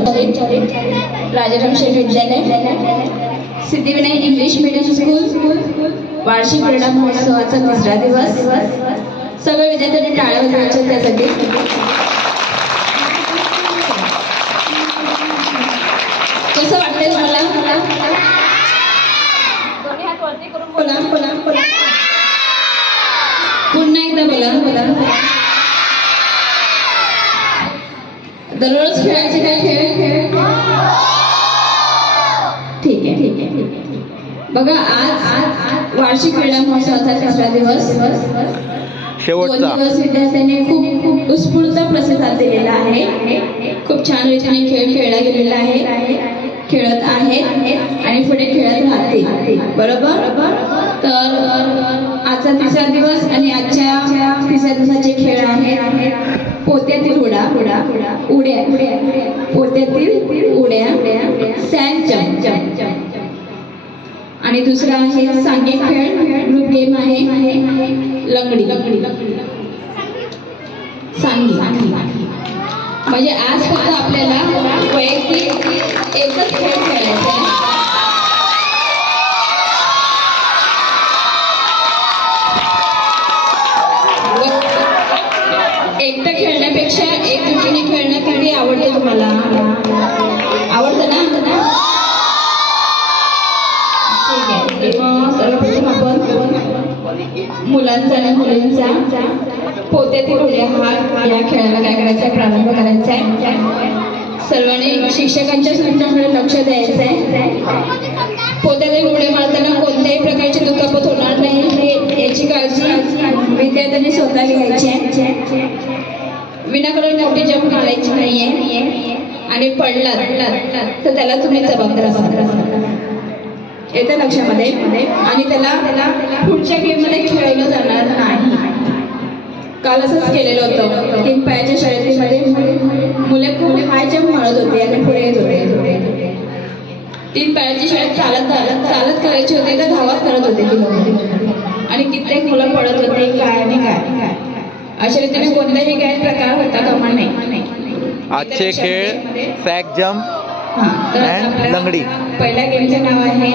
राजाराम शेठ विद्यालय Siddhivinayak English medium school वार्षिक क्रीडा महोत्सवाचा तिसरा दिवस। सगळे विद्यार्थ्यांनी टाळ्या वाजवायच्या त्यासाठी। कसं वाटतंय तुम्हाला? दोन्ही हात वरती करून बोला बोला बोला। पुन्हा एकदा बोला बोला। दररोज खेळायचे काय खेळ? ठीक आहे ठीक आहे ठीक आहे। बघा आज वार्षिक क्रीडा महोत्सवाचा तिसरा दिवस शेवटचा दिवस विद्यार्थ्यांनी खूप उत्स्फूर्त प्रतिसाद दिलेला आहे। खूप छान रीतीने खेळ खेळला गेलेला आहे, खेळत आहेत आणि पुढे खेळत राहतील, बरोबर? तर आजचा तिसरा दिवस आणि आजच्या तिसऱ्या दिवसाचे खेळ आहेत पोत्यातील उड्या, पोत्यातील उड्या, सँड जंप आणि दुसरा आहे सांघिक खेळ, ग्रुप गेम आहे लंगडी सांगी। म्हणजे आज फक्त आपल्याला वैयक्तिक एकच खेळ खेळायचा आहे। एकटं खेळण्यापेक्षा एकजुटीने खेळणं कधी आवडते तुम्हाला? आवडतं ना? ठीक आहे। सर्वप्रथम आपण मुलांचा आणि मुलींचा पोत्यातील उड्या या खेळाला काय करायचं, प्रारंभ करायचा आहे। सर्वांनी शिक्षकांच्या सूचनांकडे लक्ष द्यायचं आहे। पोत्यातील उड्या मारताना कोणत्याही प्रकारची दुखापत होणार नाही याची काळजी विद्यार्थ्यांनी स्वतः घ्यायची आहे। विनाकारण मोठी जंप मारायची नाहीये आणि पडला तर त्याला तुम्ही जबाबदार असाल, येतं लक्षामध्ये। आणि त्याला पुढच्या गेम मध्ये खेळवलं जाणार नाही। काल असंच केलेलं होतं, 3 पायाच्या शर्यतीमध्ये मुले खूप हाय जंप मारत होते आणि पुढे येत होते। 3 पायाची शर्यत चालत करायची होती तर धावत करत होते ती मुलं आणि कित्येक मुलं पडत होते काय आणि काय। अशा रीतीने कोणताही गैर प्रकार होता कामा नये। आजचे खेळ सॅक जंप आणि लंगडी। पहिल्या गेमचं नाव आहे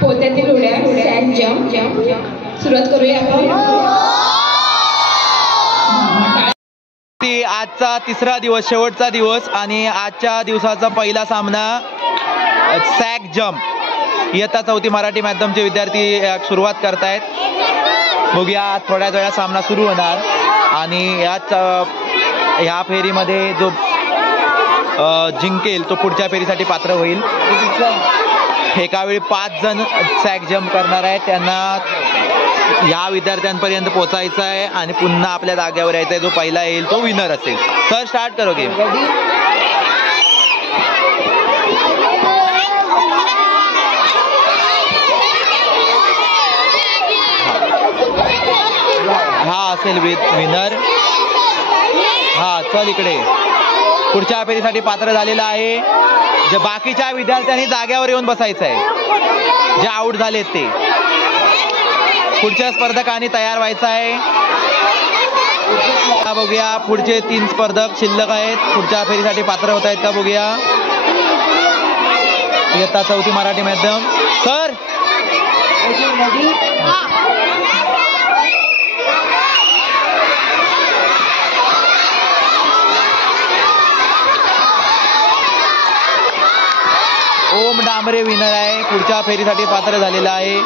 पोत्यातील उड्या, सॅक जंप। सुरुवात करूया आपण। आजचा तिसरा दिवस, शेवटचा दिवस आणि आजच्या दिवसाचा पहिला सामना सॅक जंप। इयत्ता 4थी मराठी माध्यमचे विद्यार्थी सुरुवात करतायत। बघूया थोड्या वेळा सामना सुरू होणार आणि ह्या फेरीमध्ये जो जिंकेल तो पुढच्या फेरीसाठी पात्र होईल। एकावेळी 5 जण सॅक जंप करणार आहेत, त्यांना ह्या विद्यार्थ्यांपर्यंत पोहोचायचं आहे आणि पुन्हा आपल्या जाग्यावर यायचं आहे। जो पहिला येईल तो विनर असेल। सर स्टार्ट करो गेम। हा असेल विनर। हा चल इकडे, पुढच्या फेरीसाठी पात्र झालेला आहे। जे बाकीच्या विद्यार्थ्यांनी जाग्यावर येऊन बसायचं आहे, जे आउट झालेत ते। पुढच्या स्पर्धकांनी तयार व्हायचं आहे। बघूया पुढचे 3 स्पर्धक शिल्लक आहेत, पुढच्या फेरीसाठी पात्र होत आहेत का बघूया। इयत्ता 4थी मराठी माध्यम। सर ओम डांबरे विनर आहे, पुढच्या फेरीसाठी पात्र झालेला आहे।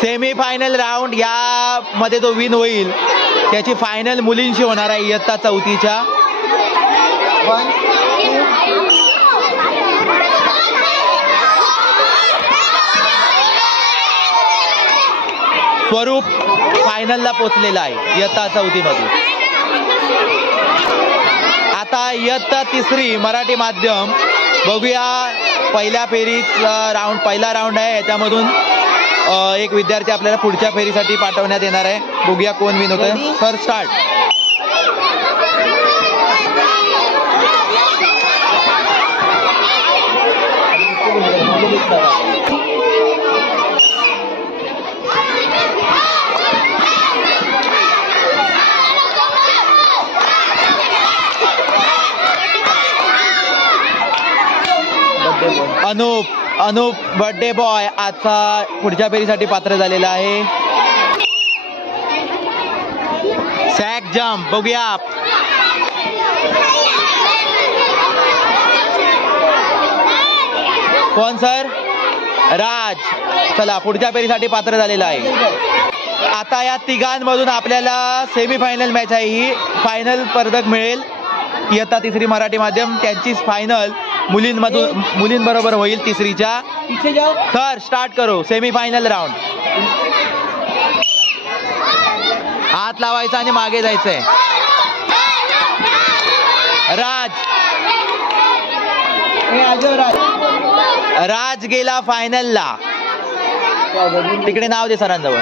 सेमी फायनल राऊंड या मध्ये जो विन होईल त्याची फायनल मुलींशी होणार आहे इयत्ता 4थीच्या। स्वरूप फायनलला पोहोचलेला आहे इयत्ता 4थी मध्ये। आता इयत्ता 3री मराठी माध्यम बघूया। पहिल्या फेरीचा पहिला राऊंड आहे, याच्यामधून एक विद्यार्थी आपल्याला पुढच्या फेरीसाठी पाठवण्यात येणार आहे। बघूया कोण विन होतंय। Sir start. Anoop birthday boy आजचा पुढच्या फेरीसाठी पात्र झालेला आहे. सॅक जम्प बघूया. कोण सर? राज. चला पुढच्या फेरीसाठी पात्र झालेला आहे. आता या तिघांमधून आपल्याला सेमीफायनल मॅच आहे. ही फायनल पदक मिळेल. इयत्ता तिसरी मराठी माध्यम त्यांची फायनल मुलींबरोबर होईल तिसरीच्या. तर स्टार्ट करो सेमीफायनल राऊंड. हात लावायचा आणि मागे जायचंय. राज गेला फायनलला. तिकडे नाव दे सरांजवळ.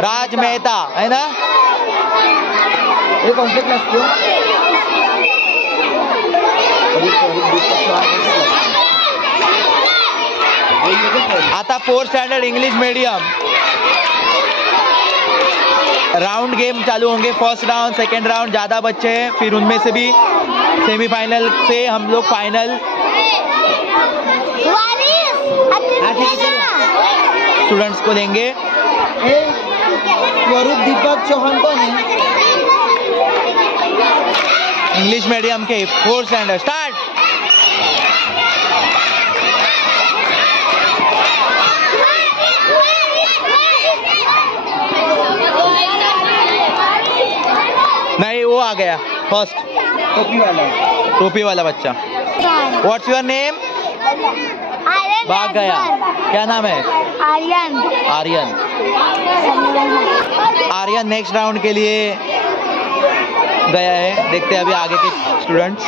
राज मेहता आहे ना. आता 4th standard English medium round game चालू होंगे. फर्स्ट राउंड, सेकेंड राउंड, ज्यादा बच्चे हैं फिर उनमें से भी सेमीफाइनल से हम लोग फाइनल स्टूडेंट्स को लेंगे. दीपक चौहान कौन है? इंग्लिश मीडियम के 4th स्टैंडर्ड. स्टार्ट. नहीं वो आ गया फर्स्ट. टोपी वाला बच्चा. What's your name? भाग गया. क्या नाम है? आर्यन. आर्यन नेक्स्ट राउंड के लिए गया है. देखते हैं अभी आगे के students.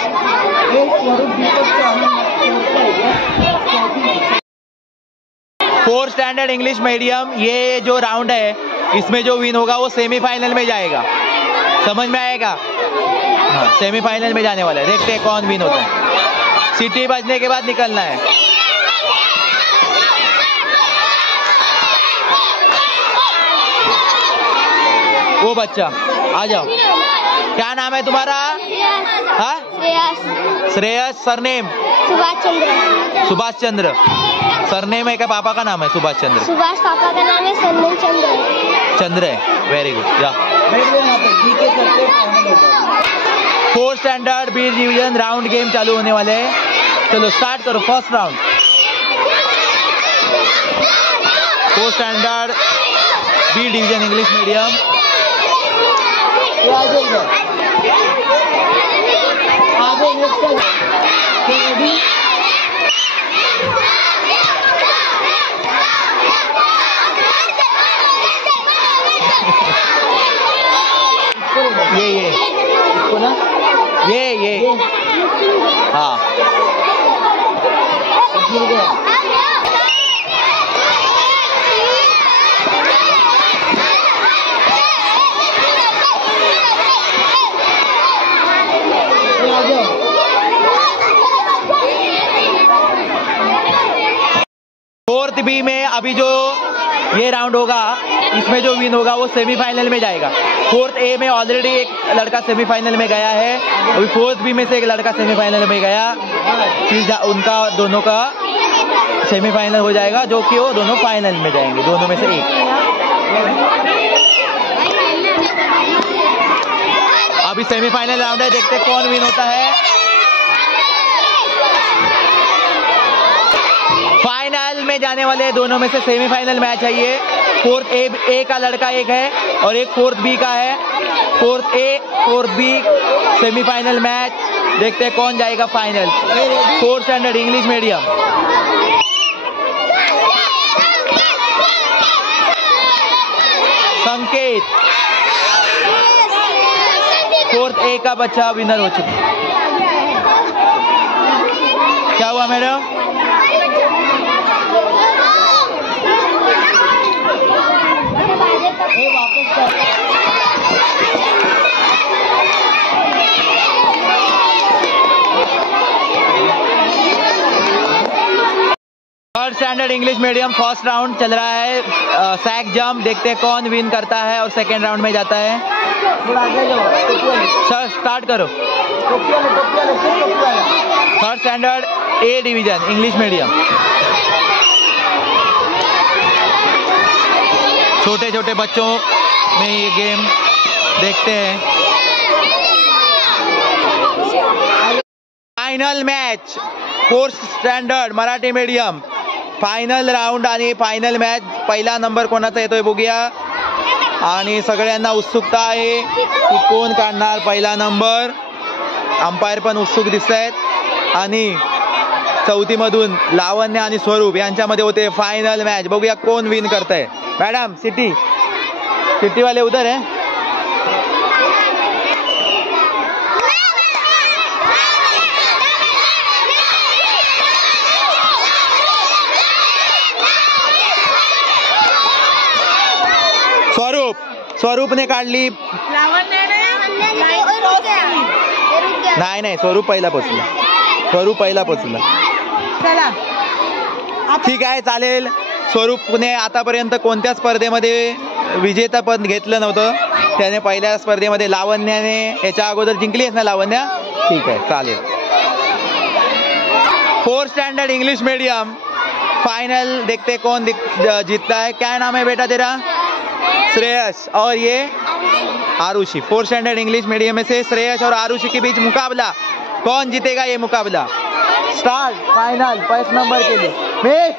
Fourth standard English medium. ये जो राउंड है इसमें जो विन होगा वो सेमीफाइनल में जाएगा. समझ में आएगा? हाँ सेमीफाइनल में जाने वाला है. देखते हैं कौन विन होता है. सीटी बजने के बाद निकलना है. वो बच्चा आ जाओ. क्या नाम है तुम्हारा? हाँ श्रेयस. सरनेम? सुभाष चंद्र. सरनेम है क्या? पापा का नाम है सुभाष चंद्र? सुभाष पापा का नाम है. सरनेम चंद्र है. Very good. जा. 4th स्टैंडर्ड बी डिवीजन राउंड गेम चालू होने वाले हैं. चलो स्टार्ट करो. फर्स्ट राउंड 4th स्टैंडर्ड बी डिवीजन इंग्लिश मीडियम. ये इसको ना ये हाँ. फोर्थ बी में अभी जो ये राउंड होगा इसमें जो विन होगा वो सेमीफाइनल में जाएगा. 4th ए में ऑलरेडी एक लड़का सेमीफाइनल में गया है. अभी 4th बी में से एक लड़का सेमीफाइनल में गया. फिर उनका दोनों का सेमीफाइनल हो जाएगा जो कि वो दोनों फाइनल में जाएंगे. दोनों में से एक. अभी सेमीफाइनल राउंड है. देखते कौन विन होता है. फाइनल में जाने वाले दोनों में से सेमीफाइनल मैच है ये. 4th ए का लड़का एक है और एक 4th बी का है. 4th ए 4th बी सेमीफाइनल मैच. देखते हैं कौन जाएगा final. 4th standard English medium. Sanket 4th A का बच्चा विनर हो चुका. क्या हुआ madam? Third standard English medium first round चल रहा है. Sack jump. देखते हैं कौन विन करता है और सेकेंड राउंड में जाता है. सर स्टार्ट करो. Third standard A division English medium. छोटे छोटे बच्चों में ये गेम देखते हैं। Final match fourth standard Marathi medium final round आणि फायनल मॅच। पहिला नंबर कोणाचा येतोय बघूया आणि सगळ्यांना उत्सुकता आहे की कोण काढणार पहिला नंबर। अंपायर पण उत्सुक दिसत आहेत आणि चौथीमधून लावण्य आणि स्वरूप यांच्यामध्ये होते फायनल मॅच। बघूया कोण विन करतंय। मॅडम सिटी वाले उधर है। स्वरूप ने काढली। नाही स्वरूप पहिला पोचला। चला ठीक आहे चालेल। स्वरूपने आतापर्यंत कोणत्या स्पर्धेमध्ये विजेतापद घेतलं नव्हतं, त्याने पहिल्या स्पर्धेमध्ये लावण्याने याच्या अगोदर जिंकली आहे ना लावण्या। ठीक आहे चालेल। Fourth standard English medium final देखते कौन जीतता है। क्या नाम है बेटा तेरा? श्रेयस और ये Aarushi. Fourth standard English medium में से श्रेयस और आरुषि के बीच मुकाबला। कौन जीतेगा ये मुकाबला? स्टार्ट फाइनल फर्स्ट नंबर के लिए। Miss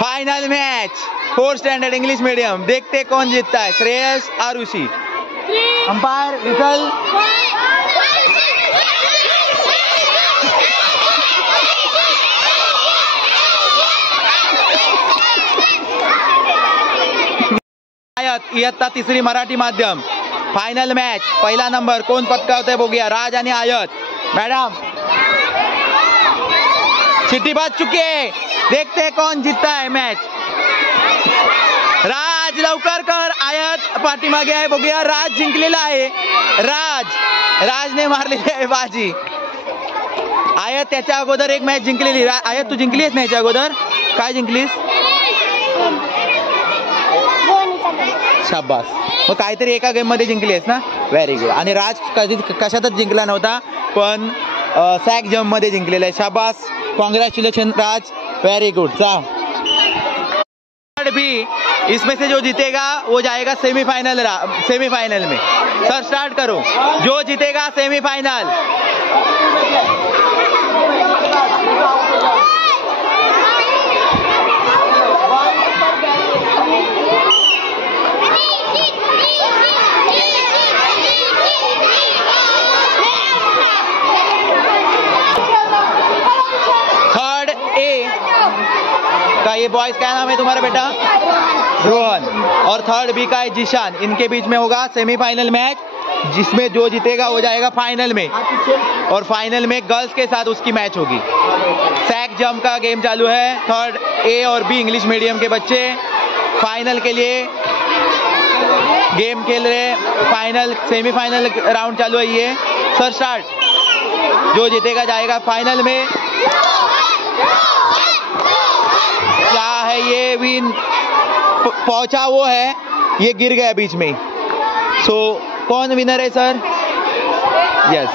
final match fourth standard English medium. देखते कौन जीतता है, श्रेयस आरुषि। अंपायर विकल। इयत्ता तिसरी मराठी माध्यम फाइनल मैच पहिला नंबर कोण पटकावतंय बघूया। राज आणि आयत। मैडम सिटी बाज चुकी है, देखते हैं कौन जीतता है मैच। राज लवकर कर। आयत पाठीमागे आहे बघूया। राज जिंकलेला आहे। राजने मारलेली आहे बाजी। आयत त्याच्या अगोदर एक मॅच जिंकलेली। आयत तू जिंकलीस ना याच्या अगोदर? काय जिंकलीस? शाबास। मग काहीतरी एका गेम मध्ये जिंकलीस ना, व्हेरी गुड। आणि राज कधी कशातच जिंकला नव्हता पण सॅक जम्प मध्ये जिंकलेला आहे। शाबास, कॉन्ग्रेचुलेशन राज, वेरी गुड। जाओ भी इसमें से जो जीतेगा वो जाएगा सेमीफाइनल में। सर स्टार्ट करो। जो जीतेगा सेमीफाइनल। थर्ड ए का ये बॉयज क्या नाम है तुम्हारा बेटा? रोहन। और थर्ड बी का है जिशान। इनके बीच में होगा सेमीफाइनल मैच, जिसमें जो जीतेगा वो जाएगा फाइनल में और फाइनल में गर्ल्स के साथ उसकी मैच होगी। सैक जंप का गेम चालू है। थर्ड ए और बी इंग्लिश मीडियम के बच्चे फाइनल के लिए गेम खेल रहे। फाइनल सेमीफाइनल राउंड चालू है ये। Sir start. जो जीतेगा जाएगा फाइनल में। क्या है ये विन पहुंचा वो है, ये गिर गया बीच में। सो कौन विनर है सर? यस,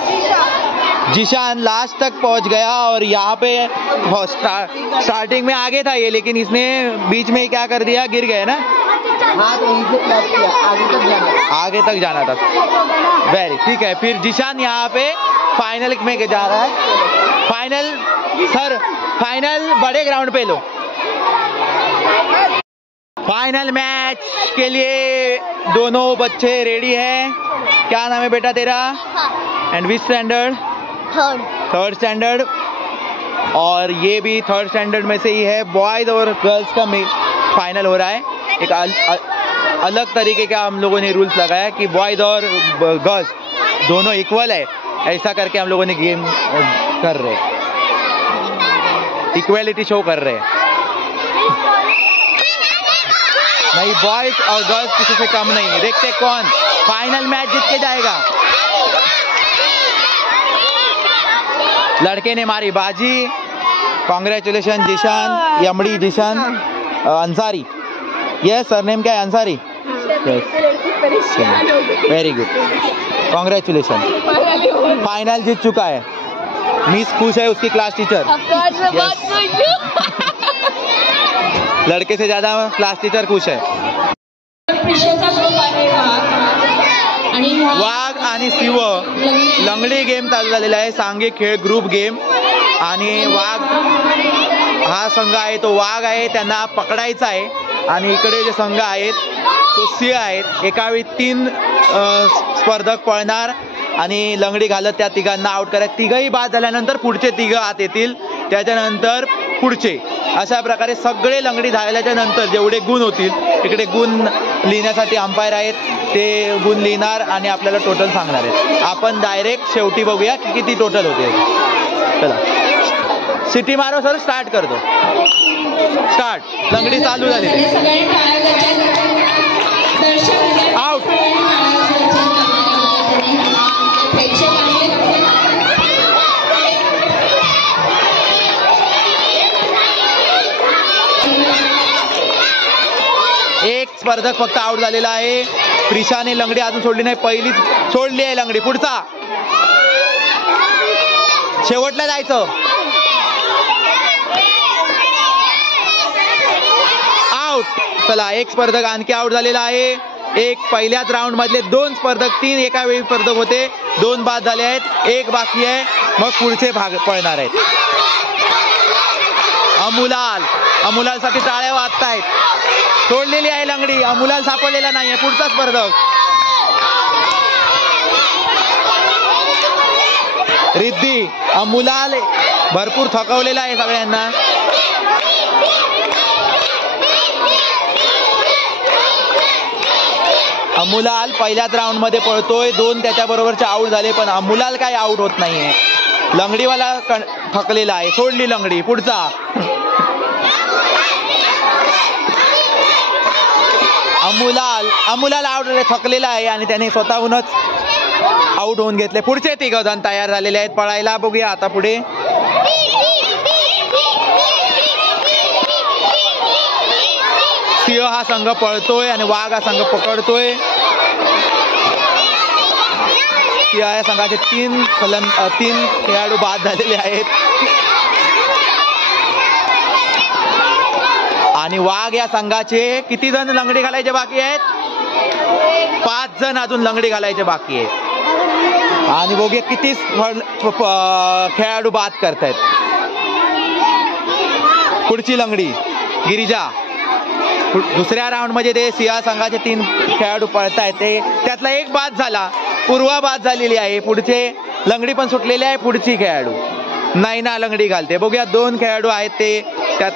जिशान लास्ट तक पहुंच गया और यहाँ पे स्टार्टिंग में आगे था ये, लेकिन इसने बीच में क्या कर दिया, गिर गए ना। आगे तक जाना था। वेरी ठीक है। फिर जिशान यहाँ पे फाइनल में जा रहा है। फाइनल सर, फाइनल बड़े ग्राउंड पे लो। फाइनल मैच के लिए दोनों बच्चे रेडी हैं। क्या नाम है बेटा तेरा? And which standard? Third standard. और ये भी थर्ड स्टैंडर्ड में से ही है। बॉयज और गर्ल्स का फाइनल हो रहा है। एक अलग तरीके का हम लोगों ने रूल्स लगाया कि बॉयज और गर्ल्स दोनों इक्वल है, ऐसा करके हम लोगों ने गेम कर रहे हैं, इक्वलिटी शो कर रहे हैं। नहीं, बॉयज और गर्ल्स किसी से कम नहीं है। देखते कौन फाइनल मैच जीत के जाएगा। लड़के ने मारी बाजी कॉन्ग्रॅच्युलेशन जिशान यमडी जिशान अंसारी. यस सरनेम क्या है? Ansari. Very good, congratulations. Final जीत चुका है. मिस खुश है उसकी क्लास टीचर. लड़के से ज्यादा क्लास टीचर खुश है. वाघ आणि सिंह लंगडी गेम चालू झालेला आहे. सांघिक खेळ ग्रुप गेम. आणि वाघ हा संघ आहे तो वाघ आहे, त्यांना पकडायचा आहे. आणि इकडे जे संघ आहेत तो सिंह आहेत. एका वेळी 3 स्पर्धक पळणार आणि लंगडी घालत त्या तिघांना आउट करायचं. तिघही बाद झाल्यानंतर पुढचे तिघ आत येतील, त्याच्यानंतर पुढचे. अशा प्रकारे सगळे लंगडी झाल्याच्या नंतर जेवढे गुण होतील, इकडे गुण लिहिण्यासाठी अंपायर आहेत, ते गुण लिहिणार आणि आपल्याला टोटल सांगणार आहेत. आपण डायरेक्ट शेवटी बघूया की किती टोटल होते. चला सिटी मारो सर, स्टार्ट करतो. स्टार्ट. लंगडी चालू झाली. आउट. एक स्पर्धक फक्त आउट झालेला आहे. प्रिशाने लंगडी अजून सोडली नाही, पहिलीच सोडली आहे लंगडी. पुढचा शेवटला जायचं. आउट. चला एक स्पर्धक आणखी आउट झालेला आहे. एक पहिल्याच राऊंड मधले 2 स्पर्धक, 3 एका वेळी स्पर्धक होते, 2 बाद झाले आहेत, 1 बाकी आहे. मग पुढचे भाग पळणार आहेत. अमुलाल साठी टाळ्या वाजतायत. सोडलेली आहे लंगडी, अमुलाल सापडलेला नाहीये. पुढचा स्पर्धक रिद्धी. अमुलाल भरपूर थकवलेला आहे सगळ्यांना. अमुलाल पहिल्याच राऊंड मध्ये पळतोय, 2 त्याच्या बरोबरचे आउट झाले, पण अमुलाल काय आउट होत नाहीये. लंगडीवाला थकलेला आहे, सोडली लंगडी. पुढचा अमुलाल आउट थकलेला आहे आणि त्याने स्वतःहूनच आउट होऊन घेतले. पुढचे 3 जण तयार झालेले आहेत पळायला. बघूया आता पुढे. सिंह हा संघ पळतोय आणि वाघ हा संघ पकडतोय. सिंह या संघाचे 3 खेळाडू बाद झालेले आहेत आणि वाघ या संघाचे किती जण लंगडी घालायचे बाकी आहेत? 5 जण अजून लंगडी घालायचे बाकी आहेत. आणि बघूया किती खेळाडू बाद करतायत. पुढची लंगडी गिरिजा. दुसऱ्या राऊंड मध्ये ते सिंह संघाचे 3 खेळाडू पळतायत, ते त्यातला 1 बाद झाला. पूर्वा बाद झालेली आहे. पुढचे लंगडी पण सुटलेली आहे. पुढची खेळाडू नैना लंगडी घालते. बघूया 2 खेळाडू आहेत ते त्यात.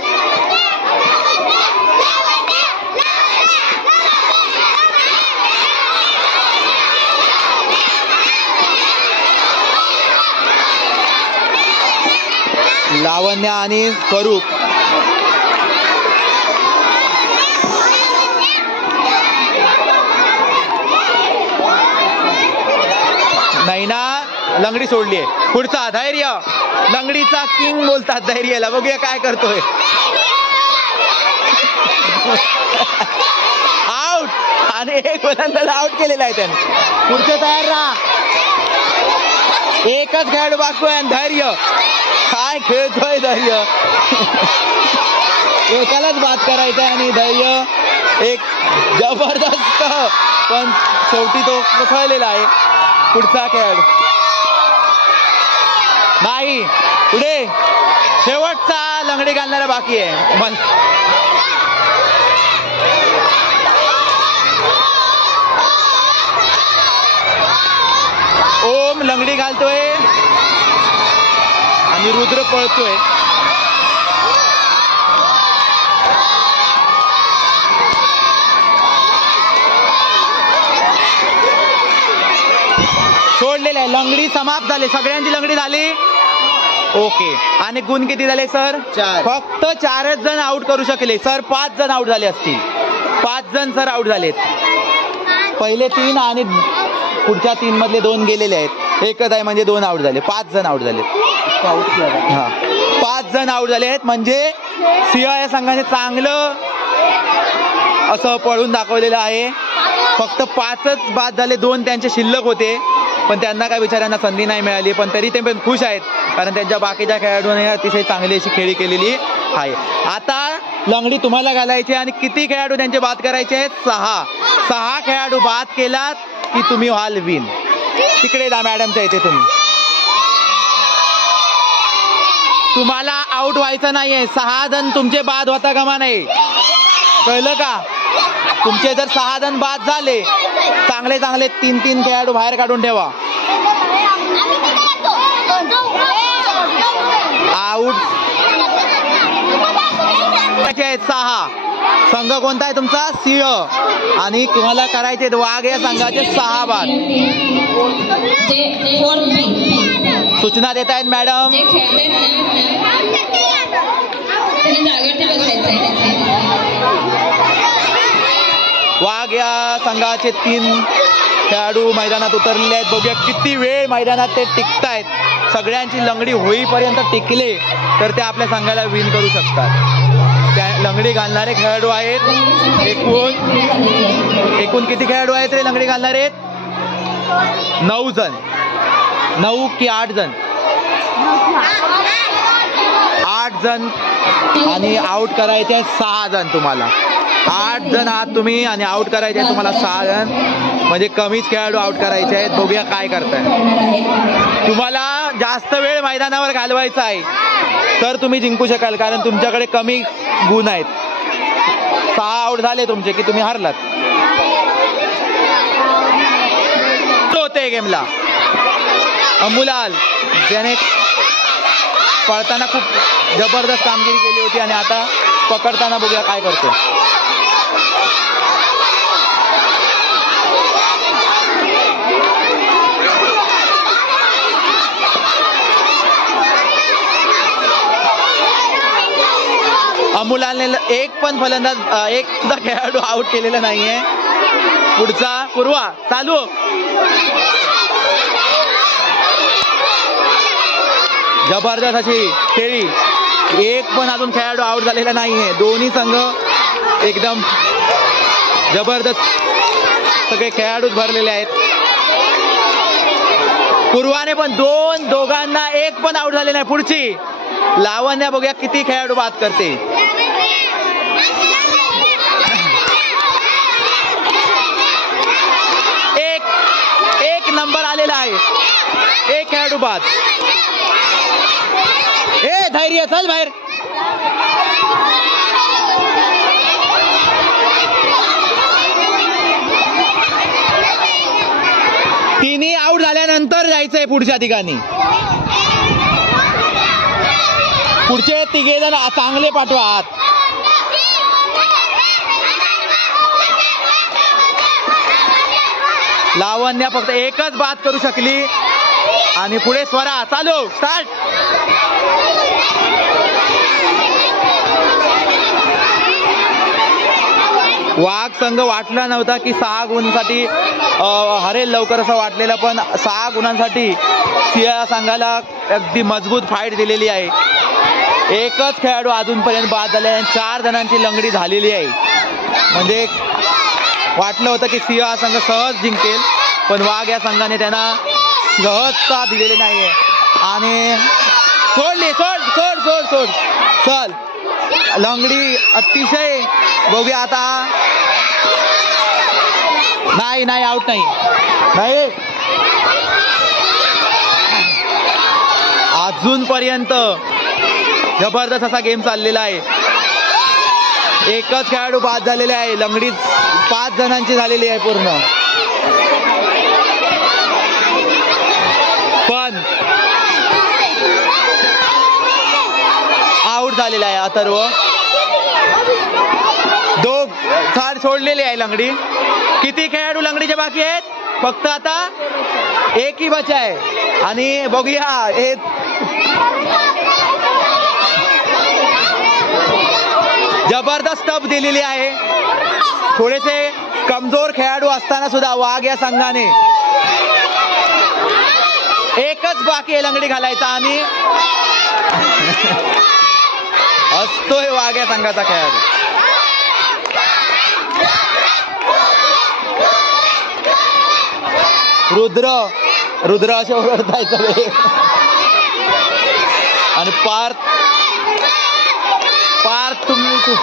लावण्य आणि स्वरूप. नैना लंगडी सोडली आहे. पुढचा धैर्य. लंगडीचा किंग बोलतात धैर्याला. बघूया काय करतोय. आउट. आणि 1 गोलंदाज आउट केलेला आहे त्याने. पुढचे तयार राहा. एकच खेळाडू बाकी आहे. धैर्य काय खेळतोय धैर्य. एकालाच बाद करायचा आहे आणि धैर्य एक जबरदस्त, पण शेवटी तो कोसळलेला आहे. पुढचा खेळाडू नाही. पुढे शेवटचा लंगडी घालणारा बाकी आहे. ओम लंगडी घालतोय आणि रुद्र पळतोय. सोडलेलं आहे. लंगडी समाप्त झाली. सगळ्यांची लंगडी झाली. ओके. आणि गुण किती झाले सर? 4. फक्त 4च जण आउट करू शकले सर. 5 जण आउट झाले असतील. 5 जण सर आउट झालेत. पहिले 3 आणि पुढच्या 3 मधले 2 गेलेले आहेत. एकच आहे म्हणजे 2 आउट झाले. 5 जण आउट झाले. हा 5 5 जण आउट झाले आहेत. म्हणजे सिंह या संघाने चांगलं असं पळून दाखवलेलं आहे. फक्त 5च बाद झाले, 2 त्यांचे शिल्लक होते पण त्यांना काय बिचाऱ्यांना संधी नाही मिळाली. पण तरी ते पण खुश आहेत कारण त्यांच्या बाकीच्या खेळाडूंनी अतिशय चांगली अशी खेळी केलेली आहे. आता लंगडी तुम्हाला घालायची आणि किती खेळाडू त्यांचे बाद करायचे आहेत? 6 खेळाडू बाद केलात की तुम्ही व्हाल विन. तिकडे जा मॅडमच्या इथे. तुम्हाला आउट व्हायचं नाहीये. 6 जण तुमचे बाद होता कामा नाही, कळलं का? तुमचे जर 6 जण बाद झाले, चांगले 3 खेळाडू बाहेर काढून ठेवा. आउट 6. संघ कोणता आहे तुमचा? सिंह. आणि तुम्हाला करायचे वाघ या संघाचे 6 बाद. सूचना देत आहेत मॅडम. वाघ या संघाचे 3 खेळाडू मैदानात उतरलेले आहेत. बघूया किती वेळ मैदानात ते टिकतायत. सगळ्यांची लंगडी होईपर्यंत टिकले तर ते आपल्या संघाला विन करू शकतात. त्या लंगडी घालणारे खेळाडू आहेत एकूण किती खेळाडू आहेत रे लंगडी घालणारे? 9 जण. 9 की 8 जण? 8 जण. आणि आउट करायचे 6 जण. तुम्हाला 8 जण आहात तुम्ही आणि आउट करायचे आहे तुम्हाला 6 जण. म्हणजे कमीच खेळाडू आउट करायचे आहेत. बघूया काय करताय. तुम्हाला जास्त वेळ मैदानावर घालवायचा आहे तर तुम्ही जिंकू शकाल कारण तुमच्याकडे कमी गुण आहेत. 6 आउट झाले तुमचे की तुम्ही हारलात. होते गेमला अंबुलाल ज्याने पळताना खूप जबरदस्त कामगिरी केली होती आणि आता पकडताना बघूया काय करतो. अमुलालने एक पण फलंदाज एक सुद्धा खेळाडू आउट केलेला नाहीये. पुढचा पूर्वा चालू. जबरदस्त अशी खेळी. एक पण अजून खेळाडू आउट झालेला नाहीये. दोन्ही संघ एकदम जबरदस्त सगळे खेळाडूच भरलेले आहेत. पूर्वाने पण दोघांना एक पण आउट झाले नाही. पुढची लावण्या बघूया किती खेळाडू बाद करते. एक नंबर आलेला आहे. एक खेळाडू बाद. ए धैर्य चल बाहेर. तिन्ही आउट झाल्यानंतर जायचंय पुढच्या ठिकाणी. पुढचे 3 जण चांगले पाठवा आत. लावण्या फक्त एकच बाद करू शकली आणि पुढे स्वरा चालू स्टार्ट. वाघ संघ वाटला नव्हता की 6 गुणांसाठी हरेल लवकर असं वाटलेलं पण 6 गुणांसाठी सिंह संघाला अगदी मजबूत फाईट दिलेली आहे. एकच खेळाडू अजूनपर्यंत बाद झाले आणि 4 जणांची लंगडी झालेली आहे. म्हणजे वाटलं होतं की सिंह हा संघ सहज जिंकेल पण वाघ या संघाने त्यांना सहजता दिलेली नाहीये. आणि सोडली सोड चल लंगडी अतिशय. बघूया आता. नाही आउट नाही. अजूनपर्यंत जबरदस्त असा गेम चाललेला आहे. एकच खेळाडू बाद झालेले आहे. लंगडी 5 जणांची झालेली आहे पूर्ण. पण आउट झालेला आहे अथर्व. 2 सोडलेली आहे लंगडी. किती खेळाडू लंगडीचे बाकी आहेत? फक्त आता एक ही बचा आहे. आणि बघूया हे जबरदस्त टप दिलेली आहे. थोडेसे कमजोर खेळाडू असताना सुद्धा वाघ या संघाने एकच बाकी आहे लंगडी घालायचा आणि असतोय वाघ्या संघाचा खेळाडू. रुद्र असे ओरडताय सगळे. आणि पार्थ तुम्ही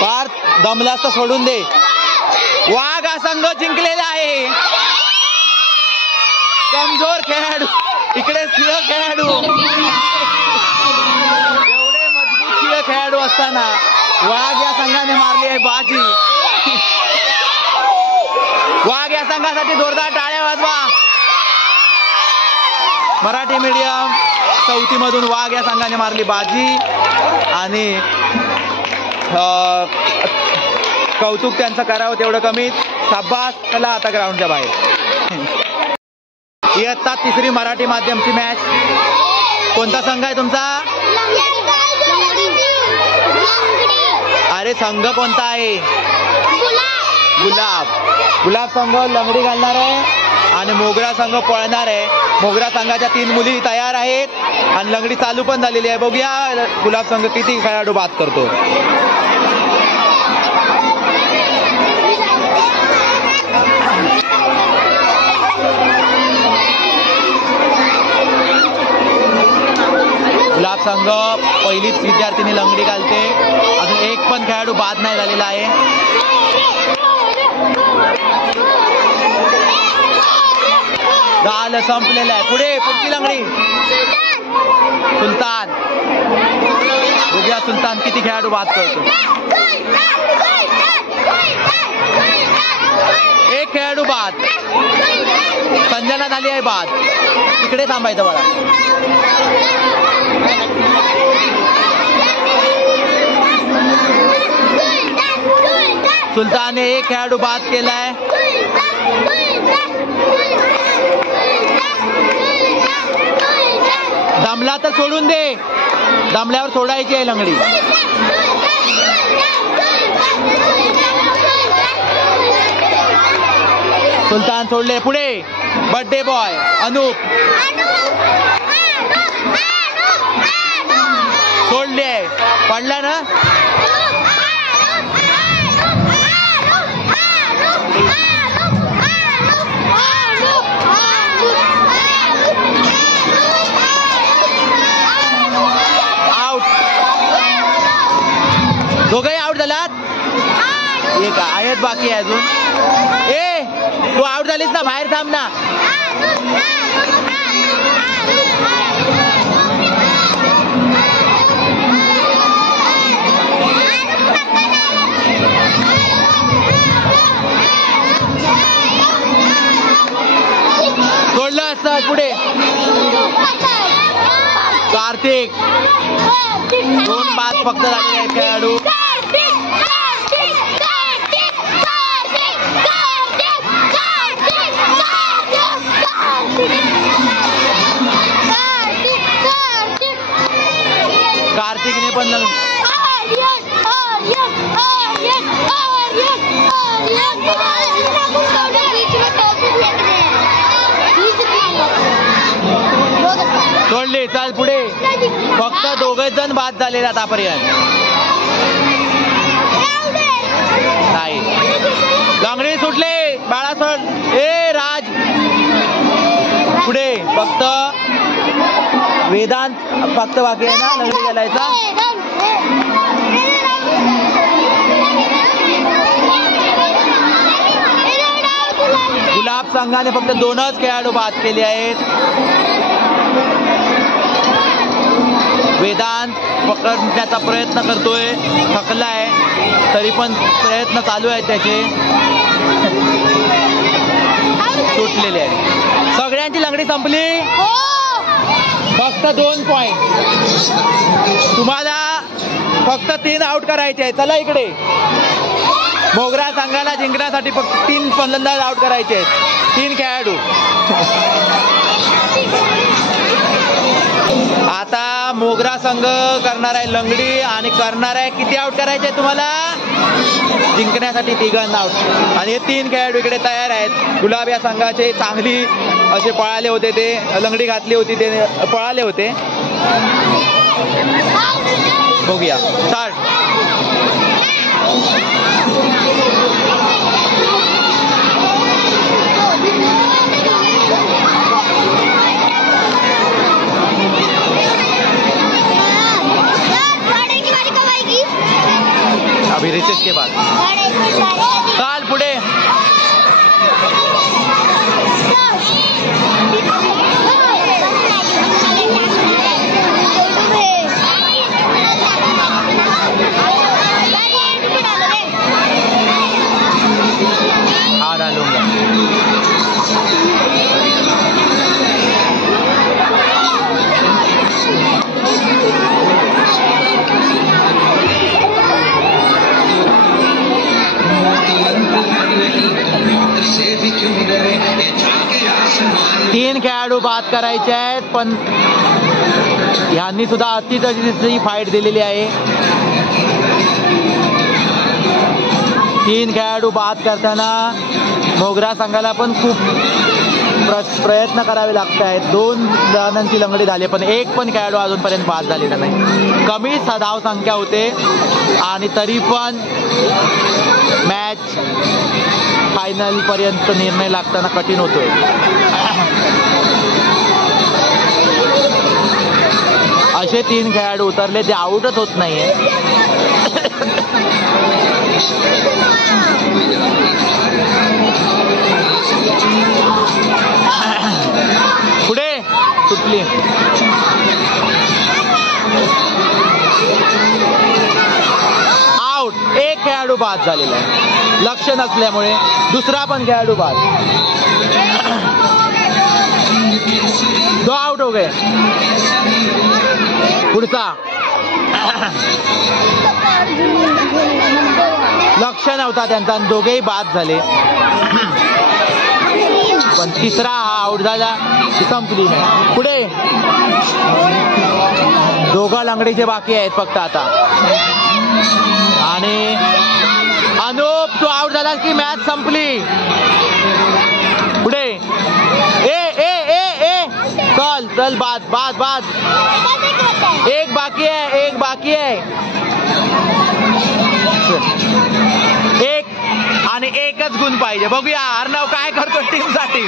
पार्थ दमलास तर सोडून दे. वाघ हा संघ जिंकलेला आहे. कमजोर खेळाडू इकडे सिंह खेळाडू. एवढे मजबूत सिंह खेळाडू असताना वाघ या संघाने मारली आहे बाजी. वाघ या संघासाठी जोरदार टाळ्या वाजवा. मराठी मीडियम चौथी मधून वाघ या संघाने मारली बाजी आणि कौतुक त्यांचं करावं तेवढं कमीच. शाबास. चला आता ग्राउंडच्या बाहेर. इयत्ता तिसरी मराठी माध्यमची मॅच. कोणता संघ आहे तुमचा? अरे संघ कोणता आहे? गुलाब संघ लंगडी घालणार आहे आणि मोगरा संघ पळणार आहे. मोगरा संघाच्या 3 मुली तयार आहेत आणि लंगडी चालू पण झालेली आहे. बघूया गुलाब संघ किती खेळाडू बाद करतो. गुलाब संघ पहिलीच विद्यार्थिनी लंगडी घालते. अजून एक पण खेळाडू बाद नाही झालेला आहे. झालं संपलेलं आहे. पुढची लंगडी सुलतान. बघूया सुलतान किती खेळाडू बाद करतो. एक खेळाडू बाद. संजना झाली आहे बाद. इकडे थांबायचं बाळा. सुलतानने एक खेळाडू बाद केलाय. दमला तर सोडून दे. दमल्यावर सोडायची आहे लंगडी. सुलतान सोडले. पुढे बर्थडे बॉय अनूप सोडले. पडला ना. आउट. दोघंही आउट झालात. एक आहेत बाकी आहे अजून. तू आउट झालीस ना, बाहेर थांब ना. सोडलं असतं. पुढे कार्तिक. 2 बाद फक्त झालेले आहेत खेळाडू. कार्तिकने पण सोडली. चाल पुढे. फक्त 2 जण बाद झालेले आतापर्यंत. नाही लंगडी सुटले. बाळा सोड. राज. पुढे फक्त वेदांत फक्त बाकी आहे ना लंगडी घालायचा. गुलाब संघाने फक्त 2च खेळाडू बाद केले आहेत. वेदांत पकडण्याचा प्रयत्न करतोय. थकलाय तरी पण प्रयत्न चालू आहेत त्याचे. सुटलेले आहे. सगळ्यांची लंगडी संपली. फक्त 2 पॉइंट. तुम्हाला फक्त 3 आउट करायचे आहे. चला इकडे. मोगरा संघाला जिंकण्यासाठी फक्त 3 फलंदाज आउट करायचे आहेत. 3 खेळाडू. आता मोगरा संघ करणार आहे लंगडी आणि करणार आहे किती आउट करायचे तुम्हाला जिंकण्यासाठी 3 आउट आणि हे 3 खेळाडू इकडे तयार आहेत. गुलाब या संघाचे चांगली असे पळाले होते ते लंगडी घातली होती ते पळाले होते. बघूया स्टार्ट. अभी रिसेस के बाद चाल पुढे. हाँ डालूंगा. तीन खेळाडू बाद करायचे आहेत पण ह्यांनी सुद्धा अतिशय फाईट दिलेली आहे. 3 खेळाडू बाद करताना मोगरा संघाला पण खूप प्रयत्न करावे लागत आहेत. 2 जणांची लंगडी झाली पण एक पण खेळाडू अजूनपर्यंत बाद झालेला नाही. कमी धाव संख्या होते आणि तरी पण मॅच फायनल पर्यंत निर्णय लागताना कठीण होतोय. असे 3 खेळाडू उतरले ते आउटच होत नाहीये. पुढे सुटली. आउट. एक खेळाडू बाद झालेला आहे लक्ष नसल्यामुळे. दुसरा पण खेळाडू बाद. 2 आउट हो गए. पुढचा लक्ष नव्हता त्यांचा आणि दोघेही बाद झाले. पण तिसरा हा आउट झाला की संपली नाही. पुढे 2 लंगडीचे बाकी आहेत फक्त आता. आणि अनुप तू आउट झाला की मॅच संपली. पुढे ए ए ए ए चल चल बाद बाद बाद. एक बाकी आहे. एक आणि एकच गुण पाहिजे. बघूया अर्णव काय करतो टीम साठी.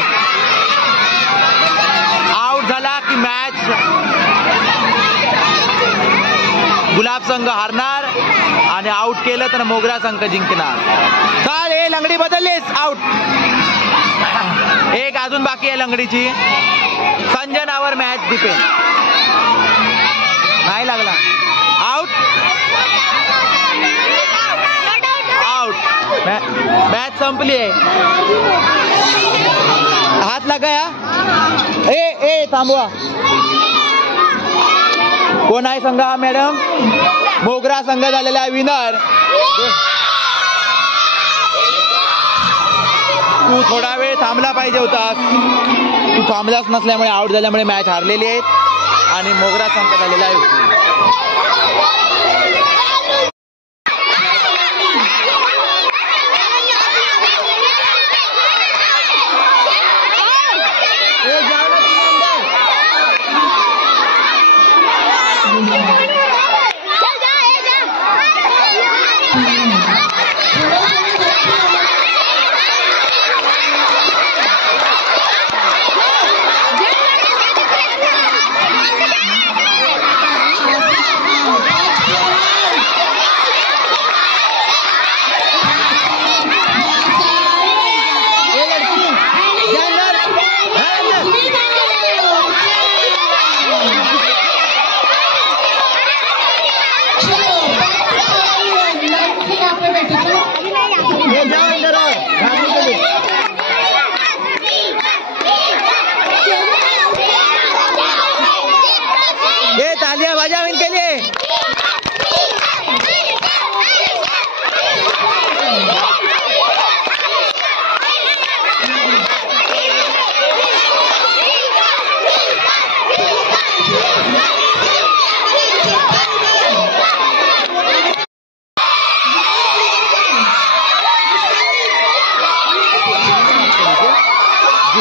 आउट झाला की मॅच गुलाब संघ हारणार आणि आउट केलं तर मोगरा संघ जिंकणार. चाल हे लंगडी बदललीस आउट. एक अजून बाकी आहे लंगडीची. संजनावर मॅच डिपेंड. नाही लागला. Out out. मॅच संपली आहे. हात लगाया. ए ए थांबवा. कोण आहे संघ हा मॅडम. मोगरा संघ झालेला आहे विनर. तू थोडा वेळ थांबला पाहिजे होतास. तू थांबलाच नसल्यामुळे आउट झाल्यामुळे मॅच हारलेली आहेत आणि मोगरा संघ झालेला आहे.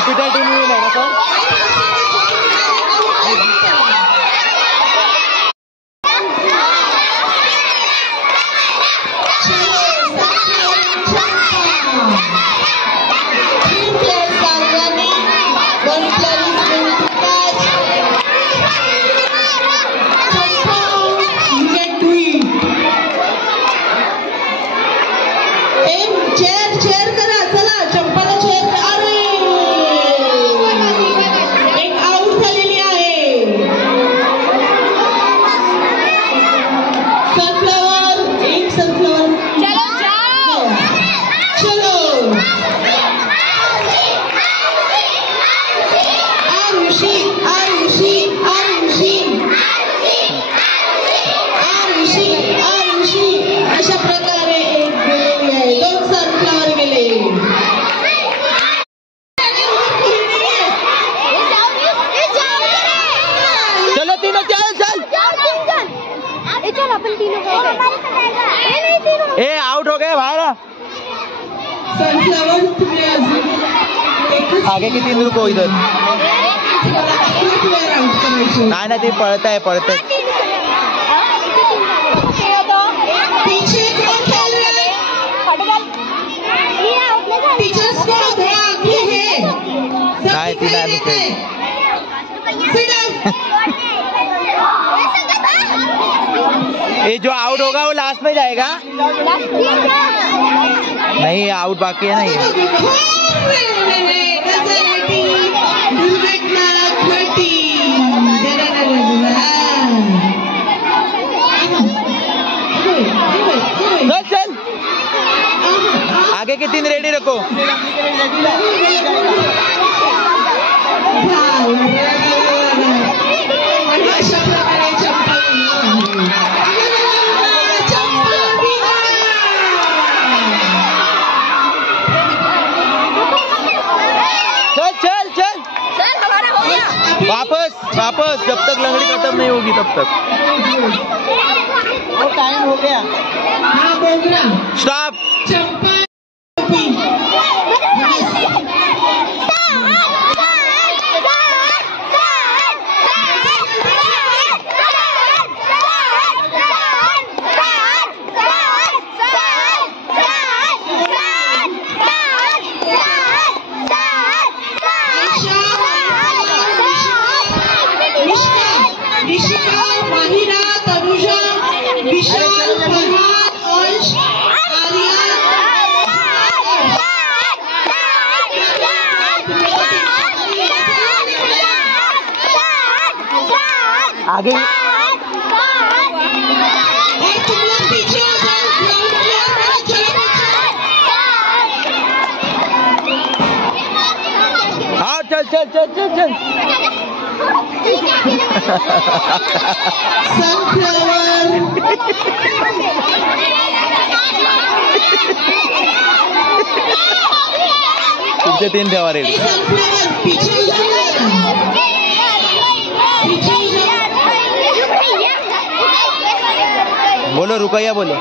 ज्युपिटर टीम विन आहे ना सर? चेअर करा, चला चंपाला चेअर. अरे एक आउट झालेली आहे. सनफ्लॉवर, एक सनफ्लॉवर. चलो आरुषी आरुषी आरुषी आरुषी आरुषी. अशा प्रकारे एक गेलेली आहे. 2 सनफ्लॉवर गेले. चलो तीनों चल. चल अपन तीनों ए आउट हो गए बाहर. सनफ्लॉवर तुम्ही अजून एकच आगे की 3 रुको इधर. प्लेअर आउट करायचे. नाही ना ते पळताय. पीछे कौन खेल रहा है? टीचर्स को थोड़ा आगे है. काय ती नाही Sit down. ये जो आउट होगा वो लास्ट में जाएगा. नहीं आउट बाकी है ना ये. चल आगे की 3 रेडी रखो. अशा प्रकारे चंपा चल वापस जब तक लंगड़ी खत्म नहीं होगी तब तक. वो टाइम हो गया. हाँ बोलना. स्टॉप. चंपा निशिका, माहिरा, तनुजा, विशाल, फरहान, अंश, आर्या. आगे और तुम लोग पीछे हो जाओ. ग्राउंड क्लियर करो. चलो हाँ चल. सनफ्लावर. तुमचे 3 ठेवा रेडी. सनफ्लावर पीछे हो जाओ. पीछे हो जाओ. बोलो रुकैया बोलो.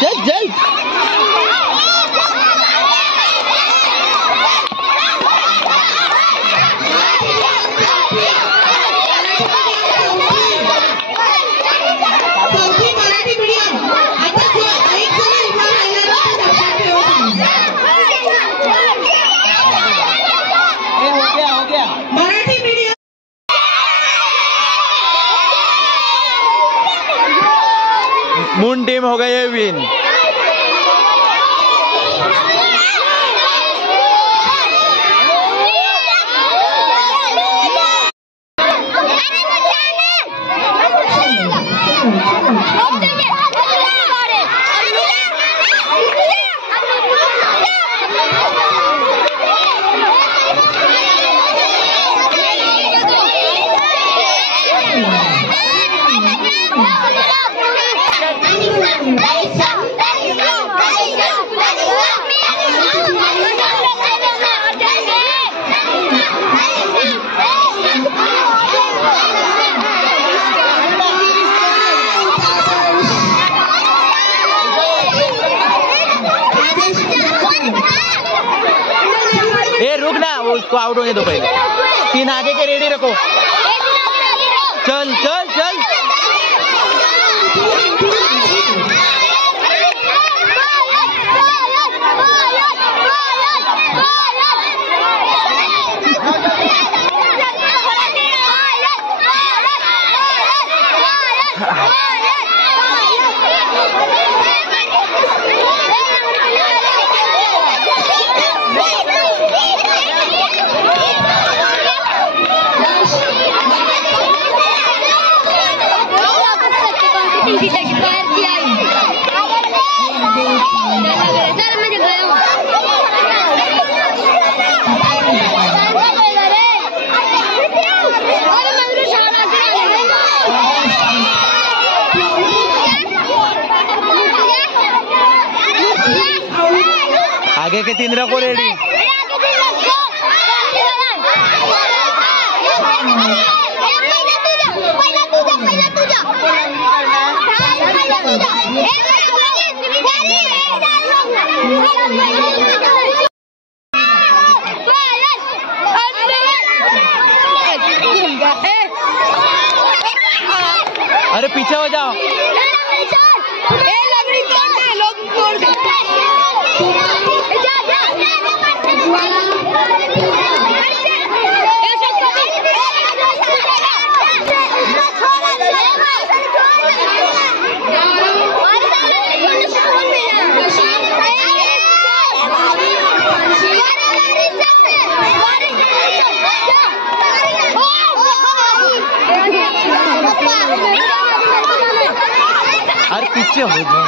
जल्द चौथी मराठी मीडियम. आता जो एक जण उभा राहिला ना तो लक्षात ठेवा तुम्ही. हो गया. मराठी मीडियम. मून टीम हो गई है विन. ए रुक ना, वो उसको आउट होने दो पहले। 3 आगे के रेडी रखो। चल चल चल। आगे के 3 रखो रेडी। अरे पीछे हो जाओ। अरे पीछे हो जाओ।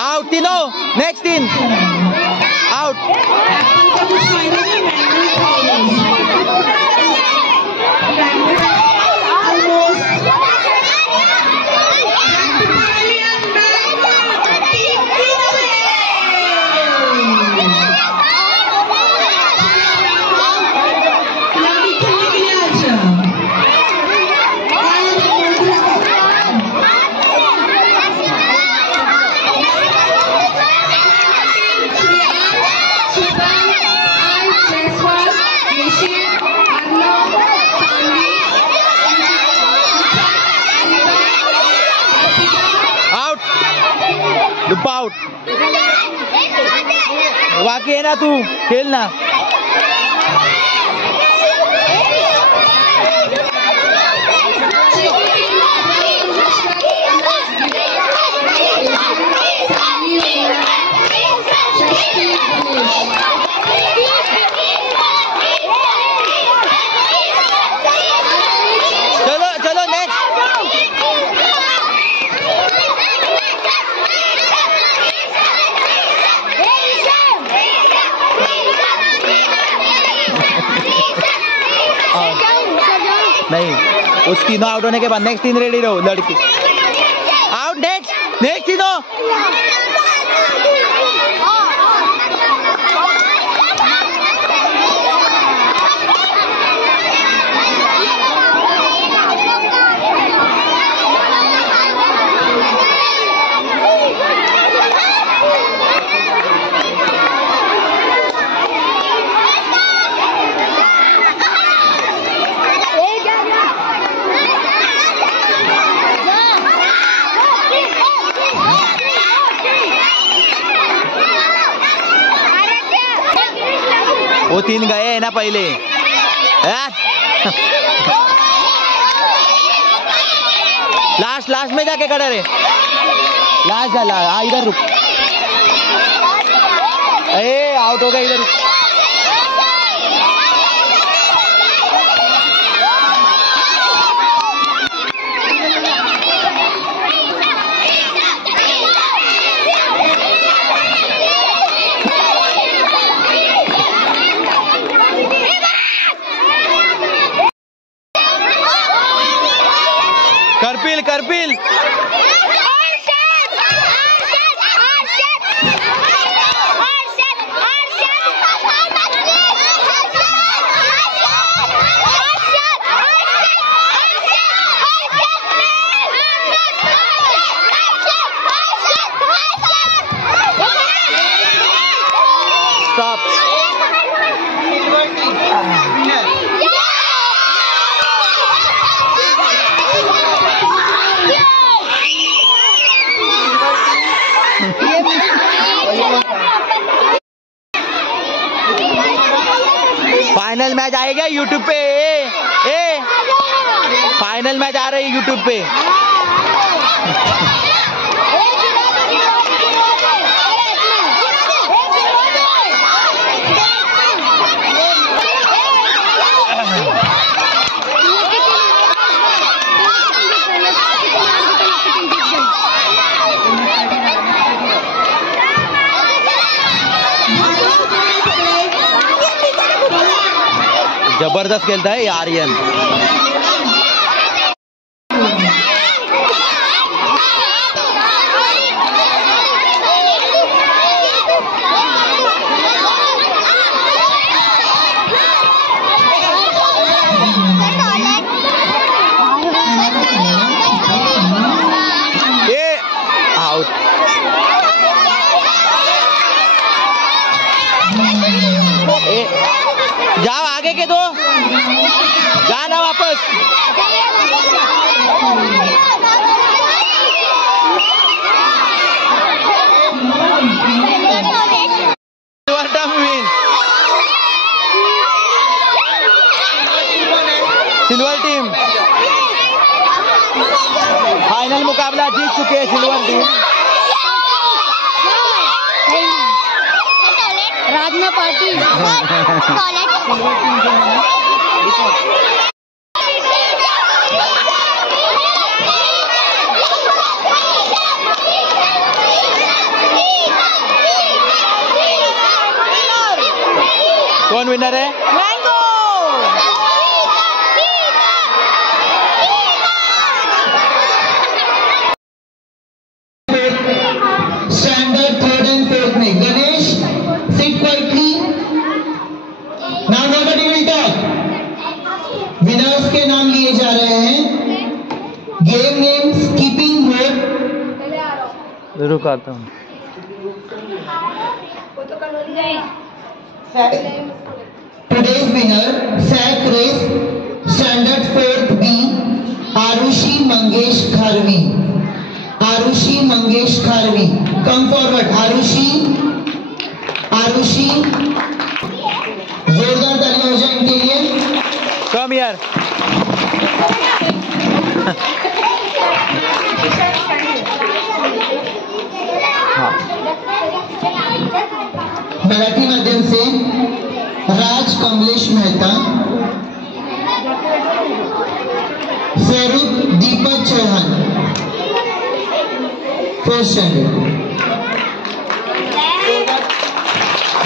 Out, Tino. Next in. Out. लुप्पा आउट. बाकी आहे ना, तू खेळ ना. चलो चलो नेक्स्ट. नहीं, उस तीनों आउट होने के बाद नेक्स्ट 3 रेडी रहो. लड़की आउट. नेक्स्ट नेक्स्ट तीनों. वो 3 गए हैं ना पहले. लास्ट लास्ट में जाके खड़ा रे. लास्ट जा. हाँ इधर रुक. ए आउट हो गया. इधर रुक. करपील करपील. स्टॉप. फाइनल मैच आएगा यूट्यूब पे. ए फाइनल मैच आ रही है यूट्यूब पे. जबरदस्त खेलता है आर्यन. ये आउट. जाओ आगे के दो. जाना वापस. सिल्वर टीम फाइनल मुकाबला जीत चुके हैं. सिल्वर टीम राजना पार्टी. कौन विनर है? Mango. Standard 3rd and 4th में Ganesh sit quietly. Now nobody will talk. Winners के नाम लिए जा रहे हैं. Game name skipping rope. रुक आता हूँ. Today's winner, sack race, standard 4th B, Arushi Mangesh Kharvi. Arushi Mangesh खारवी, कम फॉरवर्ड। आरुषि, जोरदार तालियां हो जाए इनके लिए। कम यार। हाँ। मराठी माध्यम से राज कमलेश मेहता, स्वरूप दीपक चौहान, 4th स्टैंडर्ड।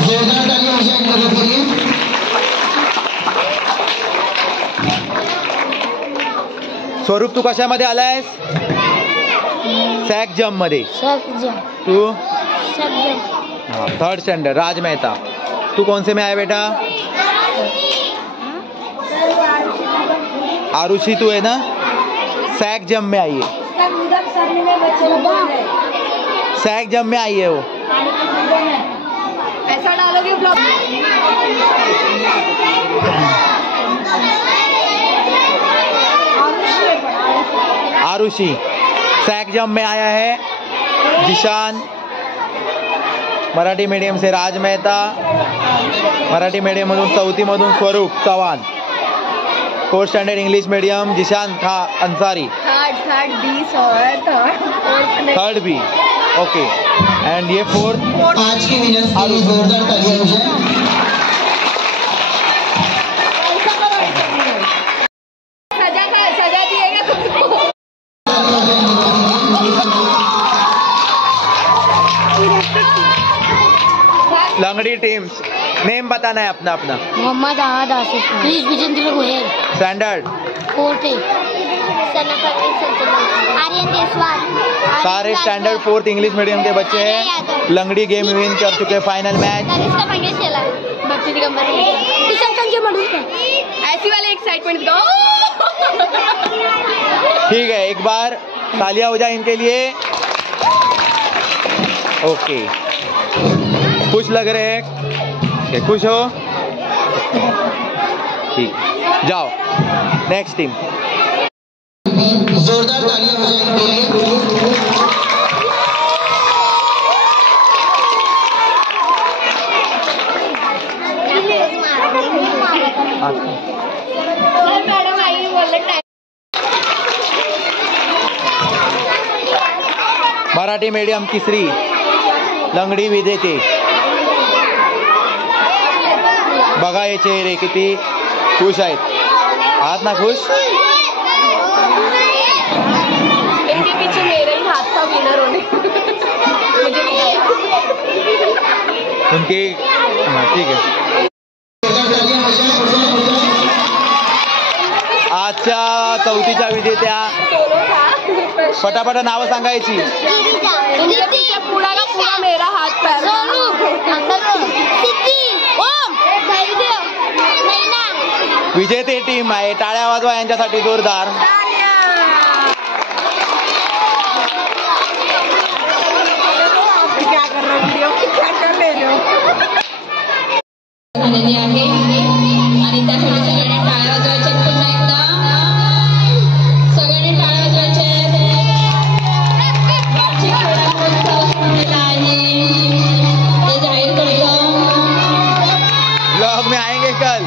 जोरदार तालियां हो जाए इन लोगों के लिए। स्वरूप तू कशामध्ये आलायस? सॅक जम्प मध्ये। तू 3rd स्टैंडर्ड। राज मेहता, तू कौन से में आया बेटा? आरुषि तू है ना, सैक जंप में आई है। सैक जंप में आई है वो। ऐसा डालोगे ब्लॉग। आरुषि सैक जंप में आया है। जिशान मराठी मीडियम से, राज मेहता मराठी मीडियम मधून, 4थी मधून Swaroop Chavan, 4th standard English medium, Zeeshan था Ansari, third B, okay. And ये 4th। आज के विनर्स के लिए जोरदार तालियां हो जाए। सजा दिएगा तुमको। लंगड़ी टीम्स, नेम बताना है अपना अपना। Mohammed Ahmed Asif, please Vijender Goyal, standard 4th, Aryan Deswal, सारे स्टैंडर्ड 4th इंग्लिश मीडियम के बच्चे हैं। लंगड़ी गेम विन कर चुके हैं फाइनल मैच। ऐसी वाले एक्साइटमेंट दो। ठीक है, एक बार तालियां हो जाए इनके लिए। ओके, खुश लग रहे हैं? खुश हो? ठीक, जाओ नेक्स्ट टीम। जोरदार तालियां हो जाए इनके लिए। मैडम आई बोल टाइम। मराठी मीडियम तिसरी लंगडी विजेते। बघा हे चेहरे किती खुश आहेत। आहात ना खुश? इनके पीछे मेरा ही हाथ था विनर होने। मुझे नहीं उनकी, हाँ ठीक है। आजच्या 4थीच्या विजेत्या पटापटा नावं सांगायची। इनके पीछे पूरा का पूरा मेरा हाथ पैर। विजेते टीम आहे, टाळ्या वाजवा यांच्यासाठी जोरदार। झालेली आहे आणि त्यासाठी सगळ्यांनी टाळ्या वाजवायच्या। पुन्हा एकदा सगळ्यांनी टाळ्या वाजवायच्या। वार्षिक क्रीडा महोत्सव संपलेला आहे ते जाहीर करतो। ब्लॉग में आएंगे कल।